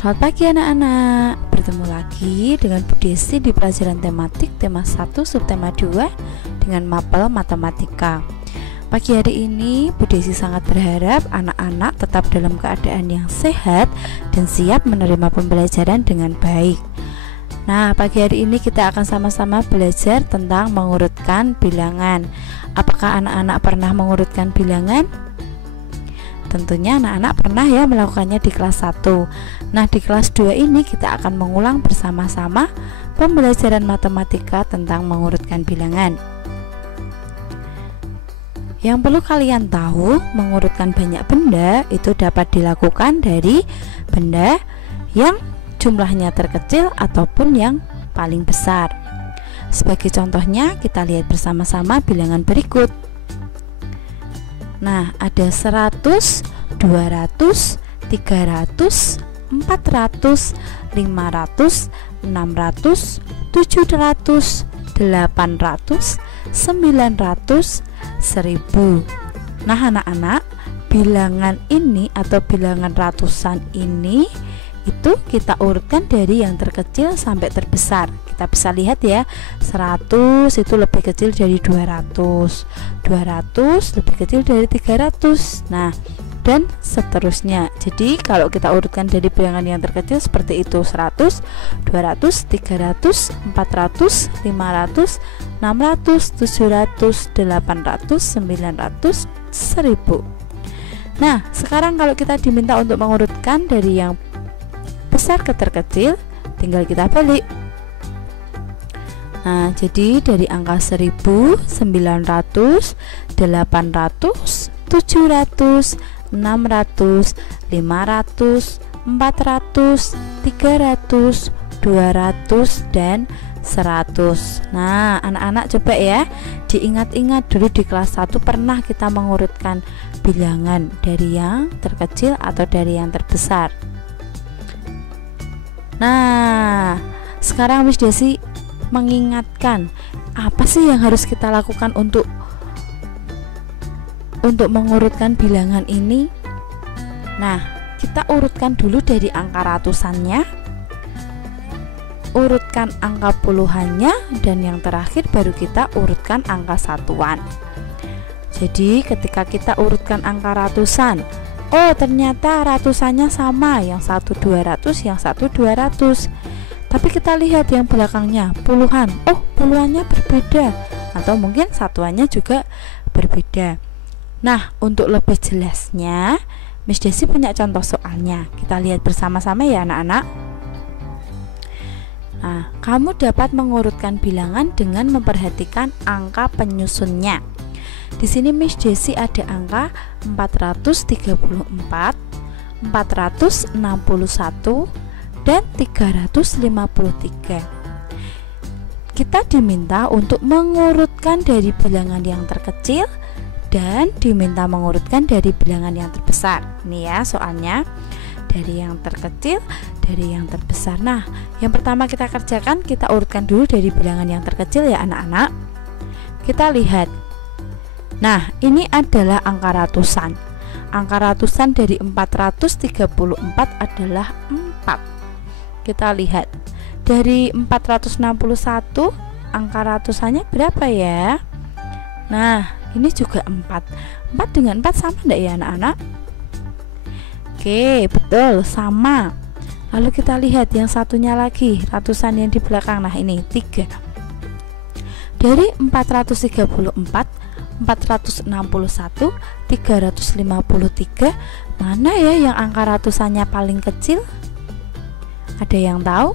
Selamat pagi anak-anak. Bertemu lagi dengan Bu Desi di pelajaran tematik tema 1 subtema 2 dengan mapel matematika. Pagi hari ini Bu Desi sangat berharap anak-anak tetap dalam keadaan yang sehat dan siap menerima pembelajaran dengan baik. Nah, pagi hari ini kita akan sama-sama belajar tentang mengurutkan bilangan. Apakah anak-anak pernah mengurutkan bilangan? Tentunya anak-anak pernah ya melakukannya di kelas 1. Nah, di kelas 2 ini kita akan mengulang bersama-sama pembelajaran matematika tentang mengurutkan bilangan. Yang perlu kalian tahu, mengurutkan banyak benda itu dapat dilakukan dari benda yang jumlahnya terkecil ataupun yang paling besar. Sebagai contohnya, kita lihat bersama-sama bilangan berikut. Nah, ada 100, 200, 300, 400, 500, 600, 700, 800, 900, 1000. Nah, anak-anak, bilangan ini atau bilangan ratusan ini itu kita urutkan dari yang terkecil sampai terbesar. Kita bisa lihat ya, 100 itu lebih kecil dari 200, 200 lebih kecil dari 300. Nah, dan seterusnya. Jadi kalau kita urutkan dari bilangan yang terkecil seperti itu, 100, 200, 300, 400, 500, 600, 700, 800, 900, 1000. Nah, sekarang kalau kita diminta untuk mengurutkan dari yang besar ke terkecil, tinggal kita balik. Nah, jadi dari angka 1000, 900, 800, 700, 600, 500, 400, 300, 200, dan 100. Nah, anak-anak coba ya diingat-ingat dulu di kelas 1 pernah kita mengurutkan bilangan dari yang terkecil atau dari yang terbesar. Nah, sekarang Miss Desi mengingatkan apa sih yang harus kita lakukan untuk mengurutkan bilangan ini. Nah, kita urutkan dulu dari angka ratusannya, urutkan angka puluhannya, dan yang terakhir baru kita urutkan angka satuan. Jadi ketika kita urutkan angka ratusan, oh ternyata ratusannya sama, yang satu 200, yang satu 200. Tapi kita lihat yang belakangnya puluhan, oh puluhannya berbeda, atau mungkin satuannya juga berbeda. Nah, untuk lebih jelasnya Miss Desi punya contoh soalnya. Kita lihat bersama-sama ya anak-anak. Nah, kamu dapat mengurutkan bilangan dengan memperhatikan angka penyusunnya. Di sini Miss Desi ada angka 434, 461, dan 353. Kita diminta untuk mengurutkan dari bilangan yang terkecil dan diminta mengurutkan dari bilangan yang terbesar. Ini ya soalnya, dari yang terkecil, dari yang terbesar. Nah, yang pertama kita kerjakan, kita urutkan dulu dari bilangan yang terkecil ya anak-anak. Kita lihat. Nah, ini adalah angka ratusan. Angka ratusan dari 434 adalah 4. Kita lihat. Dari 461, angka ratusannya berapa ya? Nah, ini juga 4. 4 dengan 4 sama enggak ya anak-anak? Oke, betul, sama. Lalu kita lihat yang satunya lagi, ratusan yang di belakang. Nah, ini 3. Dari 434, 461, 353, mana ya yang angka ratusannya paling kecil? Ada yang tahu?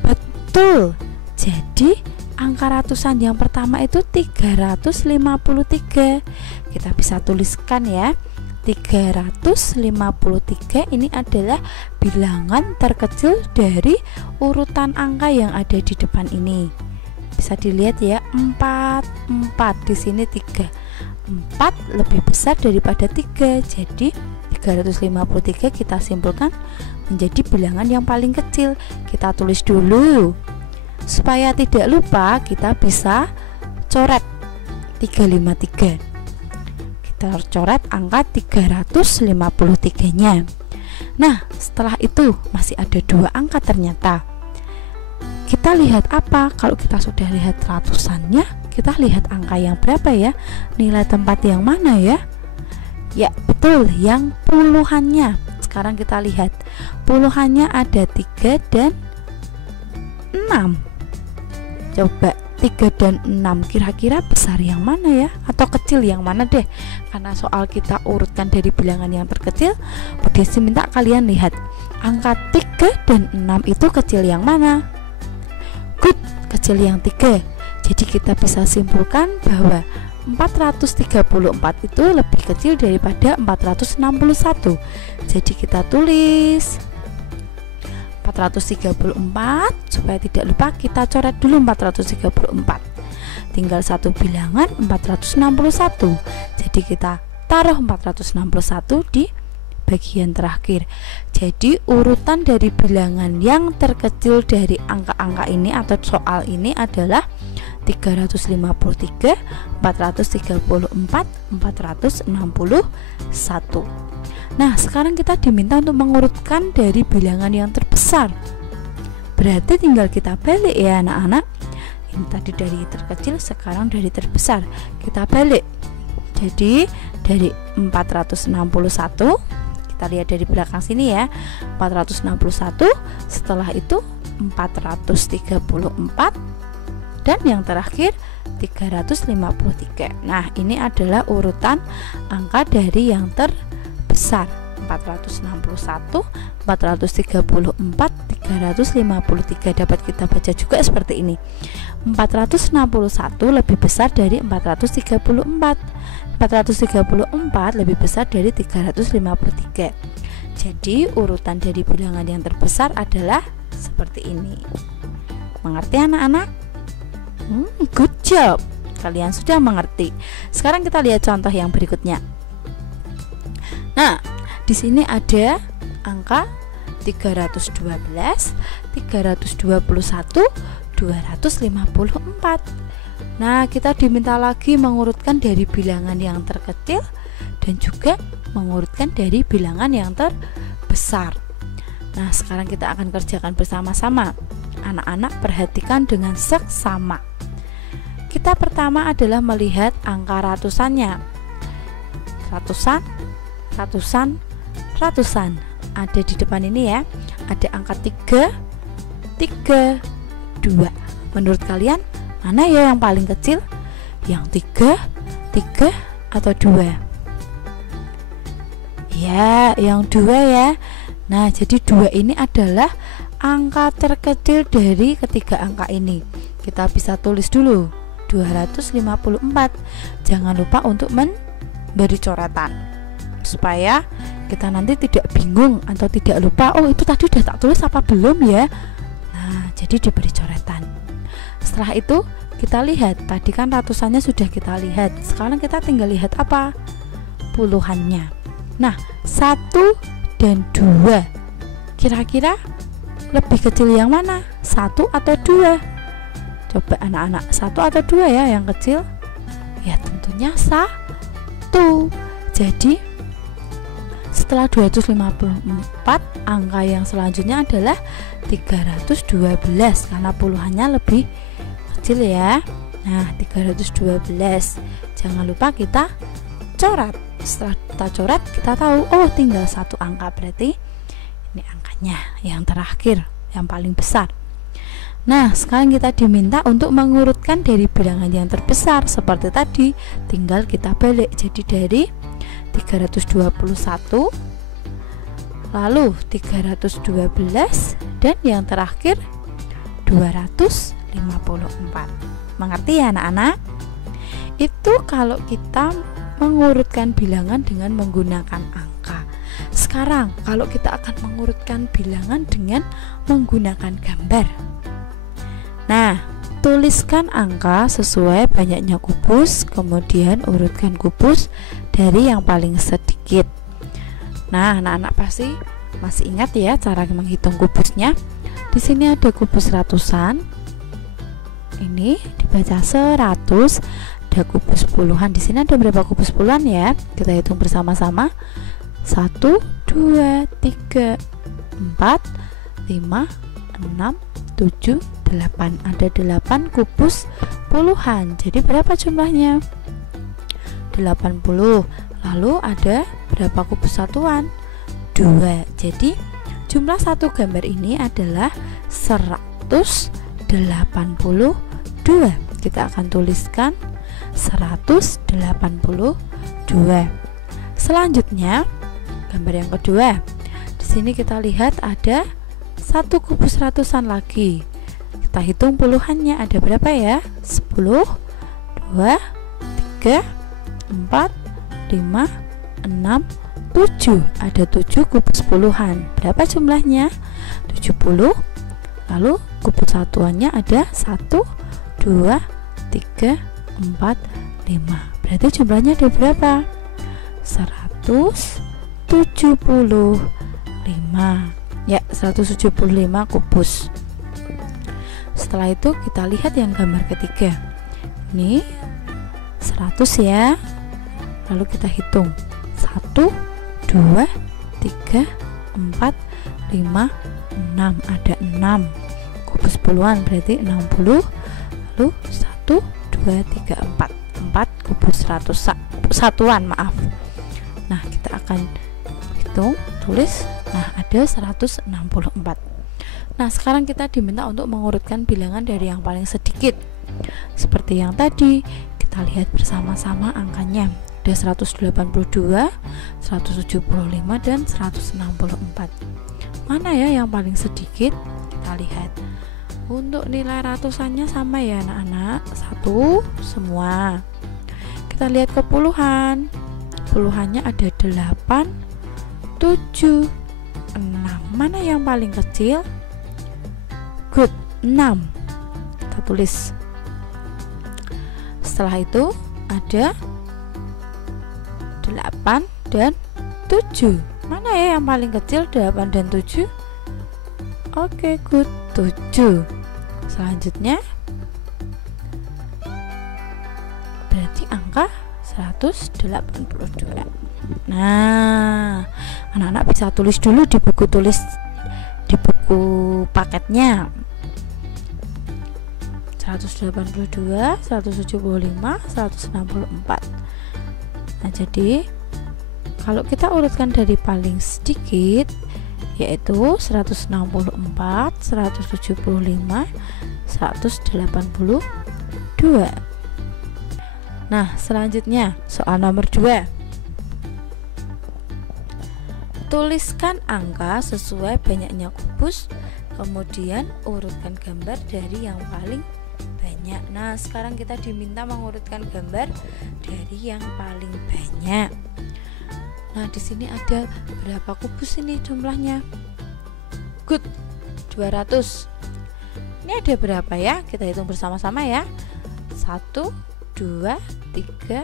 Betul. Jadi angka ratusan yang pertama itu 353. Kita bisa tuliskan ya. 353 ini adalah bilangan terkecil dari urutan angka yang ada di depan ini. Bisa dilihat ya, 4 di sini 3. 4 lebih besar daripada 3. Jadi 353 kita simpulkan menjadi bilangan yang paling kecil. Kita tulis dulu. Supaya tidak lupa, kita bisa coret 353. Kita coret angka 353-nya. Nah, setelah itu masih ada 2 angka ternyata. Kita lihat apa? Kalau kita sudah lihat ratusannya, kita lihat angka yang berapa ya? Nilai tempat yang mana ya? Ya, betul, yang puluhannya. Sekarang kita lihat. Puluhannya ada 3 dan 6. Coba 3 dan 6 kira-kira besar yang mana ya? Atau kecil yang mana deh? Karena soal kita urutkan dari bilangan yang terkecil, Bu Desi minta kalian lihat angka 3 dan 6 itu kecil yang mana? Good, kecil yang 3. Jadi kita bisa simpulkan bahwa 434 itu lebih kecil daripada 461. Jadi kita tulis 434, supaya tidak lupa kita coret dulu 434. Tinggal satu bilangan 461. Jadi kita taruh 461 di bagian terakhir. Jadi urutan dari bilangan yang terkecil dari angka-angka ini atau soal ini adalah 353, 434, 461. Nah, sekarang kita diminta untuk mengurutkan dari bilangan yang terbesar. Berarti tinggal kita balik ya anak-anak. Ini tadi dari terkecil, sekarang dari terbesar. Kita balik. Jadi dari 461, kita lihat dari belakang sini ya, 461, setelah itu 434, dan yang terakhir 353. Nah, ini adalah urutan angka dari yang terbesar. 461, 434, 353. Dapat kita baca juga seperti ini. 461 lebih besar dari 434. 434 lebih besar dari 353. Jadi urutan dari bilangan yang terbesar adalah seperti ini. Mengerti anak-anak? Good job. Kalian sudah mengerti. Sekarang kita lihat contoh yang berikutnya. Nah, di sini ada angka 312, 321, 254. Nah, kita diminta lagi mengurutkan dari bilangan yang terkecil dan juga mengurutkan dari bilangan yang terbesar. Nah, sekarang kita akan kerjakan bersama-sama. Anak-anak perhatikan dengan seksama. Kita pertama adalah melihat angka ratusannya. Ratusan, ratusan, ratusan. Ada di depan ini ya. Ada angka 3, 3, 2. Menurut kalian mana ya yang paling kecil? Yang 3, 3 atau 2? Ya, yang 2 ya. Nah, jadi 2 ini adalah angka terkecil dari ketiga angka ini. Kita bisa tulis dulu 254. Jangan lupa untuk memberi coretan supaya kita nanti tidak bingung atau tidak lupa, oh itu tadi udah tak tulis apa belum ya. Nah, jadi diberi coretan. Setelah itu kita lihat, tadi kan ratusannya sudah kita lihat. Sekarang kita tinggal lihat apa? Puluhannya. Nah, 1 dan 2 kira-kira lebih kecil yang mana? 1 atau 2? Coba anak-anak, 1 atau 2 ya yang kecil? Ya tentunya 1. Jadi setelah 254, angka yang selanjutnya adalah 312 karena puluhannya lebih kecil ya. Nah, 312. Jangan lupa kita coret. Setelah kita coret, kita tahu oh tinggal satu angka, berarti ini angkanya yang terakhir, yang paling besar. Nah, sekarang kita diminta untuk mengurutkan dari bilangan yang terbesar seperti tadi. Tinggal kita balik. Jadi dari 321, lalu 312, dan yang terakhir 254. Mengerti ya anak-anak? Itu kalau kita mengurutkan bilangan dengan menggunakan angka. Sekarang kalau kita akan mengurutkan bilangan dengan menggunakan gambar. Nah, tuliskan angka sesuai banyaknya kubus, kemudian urutkan kubus dari yang paling sedikit. Nah, anak-anak pasti masih ingat ya cara menghitung kubusnya. Di sini ada kubus ratusan. Ini dibaca 100. Ada kubus puluhan. Di sini ada berapa kubus puluhan ya? Kita hitung bersama-sama. 1, 2, 2, 3, 4, 5, 6, 7, 8. Ada 8 kubus puluhan. Jadi berapa jumlahnya? 80. Lalu ada berapa kubus satuan? 2. Jadi jumlah satu gambar ini adalah 182. Kita akan tuliskan 182. Selanjutnya gambar yang kedua. Di sini kita lihat ada satu kubus ratusan lagi. Kita hitung puluhannya ada berapa ya? 10, 2, 3, 4, 5, 6, 7. Ada 7 kubus puluhan. Berapa jumlahnya? 70. Lalu kubus satuannya ada 1, 2, 3, 4, 5. Berarti jumlahnya ada berapa? 175. Ya, 175 kubus. Setelah itu kita lihat yang gambar ketiga. Ini 100 ya. Lalu kita hitung 1, 2, 3, 4, 5, 6. Ada 6 kubus puluhan, berarti 60. Lalu 1, 2, 3, 4. 4 kubus satuan, maaf. Nah, kita akan hitung, tulis. Nah, ada 164. Nah, sekarang kita diminta untuk mengurutkan bilangan dari yang paling sedikit. Seperti yang tadi, kita lihat bersama-sama angkanya. Ada 182, 175, dan 164. Mana ya yang paling sedikit? Kita lihat. Untuk nilai ratusannya sama ya anak-anak, 1 semua. Kita lihat ke puluhan. Puluhannya ada 8, 7, 6. Mana yang paling kecil? Good, 6. Kita tulis. Setelah itu ada 8 dan 7. Mana ya yang paling kecil? 8 dan 7. Oke, good, 7. Selanjutnya berarti angka 182. Nah, anak-anak bisa tulis dulu di buku paketnya. 182, 175, 164. Nah, jadi kalau kita urutkan dari paling sedikit, yaitu 164, 175, 182. Nah, selanjutnya soal nomor 2. Tuliskan angka sesuai banyaknya kubus, kemudian urutkan gambar dari yang paling banyak. Nah, sekarang kita diminta mengurutkan gambar dari yang paling banyak. Nah, di sini ada berapa kubus ini jumlahnya? Good, 200. Ini ada berapa ya? Kita hitung bersama-sama ya. 1, 2, 3,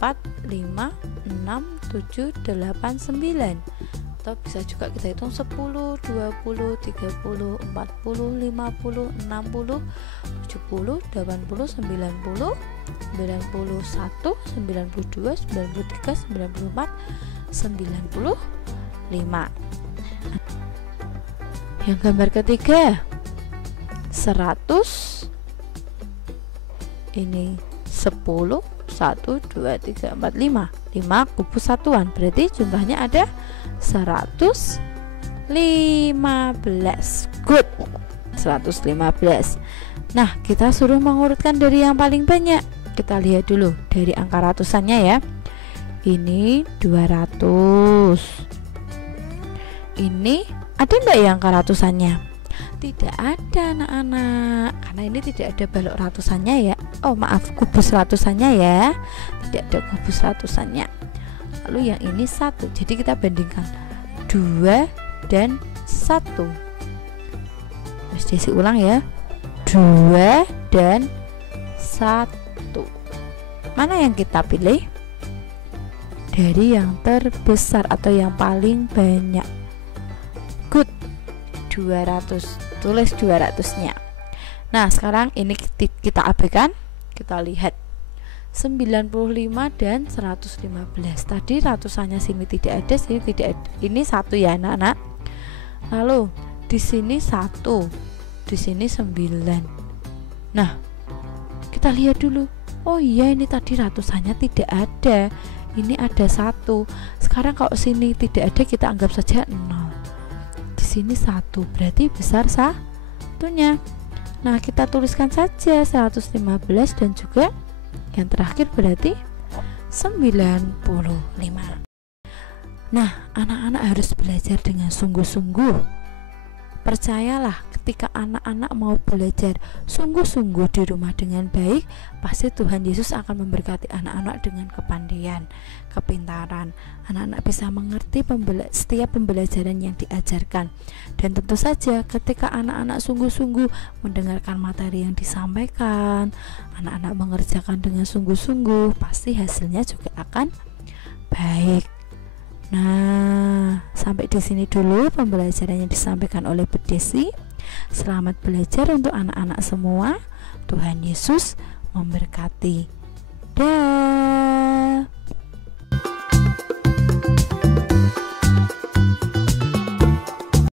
4, 5, 6, 7, 8, 9. Atau bisa juga kita hitung 10, 20, 30, 40, 50, 60, 70, 80, 90, 91, 92, 93, 94, 95. Yang gambar ketiga 100. Ini 10, 1, 2, 3, 4, 5. 5 kubus satuan, berarti jumlahnya ada 115. Good, 115. Nah, kita suruh mengurutkan dari yang paling banyak. Kita lihat dulu dari angka ratusannya ya. Ini 200. Ini ada enggak ya angka ratusannya? Tidak ada anak-anak, karena ini tidak ada balok ratusannya ya. Oh maaf, kubus ratusannya ya. Tidak ada kubus ratusannya. Lalu yang ini 1. Jadi kita bandingkan 2 dan 1. Mas Desi ulang ya. 2 dan 1. Mana yang kita pilih? Dari yang terbesar atau yang paling banyak. Good, 200. Tulis 200-nya. Nah, sekarang ini kita abaikan. Kita lihat 95 dan 115. Tadi ratusannya sini tidak ada, sini tidak ada. Ini 1 ya anak-anak. Lalu di sini 1, di sini 9. Nah, kita lihat dulu. Oh iya, ini tadi ratusannya tidak ada. Ini ada 1. Sekarang kalau sini tidak ada, kita anggap saja 0. Di sini 1, berarti besar satunya. Nah, kita tuliskan saja 115 dan juga yang terakhir berarti 95. Nah, anak-anak harus belajar dengan sungguh-sungguh. Percayalah, ketika anak-anak mau belajar sungguh-sungguh di rumah dengan baik, pasti Tuhan Yesus akan memberkati anak-anak dengan kepandaian, kepintaran. Anak-anak bisa mengerti setiap pembelajaran yang diajarkan. Dan tentu saja ketika anak-anak sungguh-sungguh mendengarkan materi yang disampaikan, anak-anak mengerjakan dengan sungguh-sungguh, pasti hasilnya juga akan baik. Nah, sampai di sini dulu pembelajaran yang disampaikan oleh Bu Desi. Selamat belajar untuk anak-anak semua. Tuhan Yesus memberkati. Dah.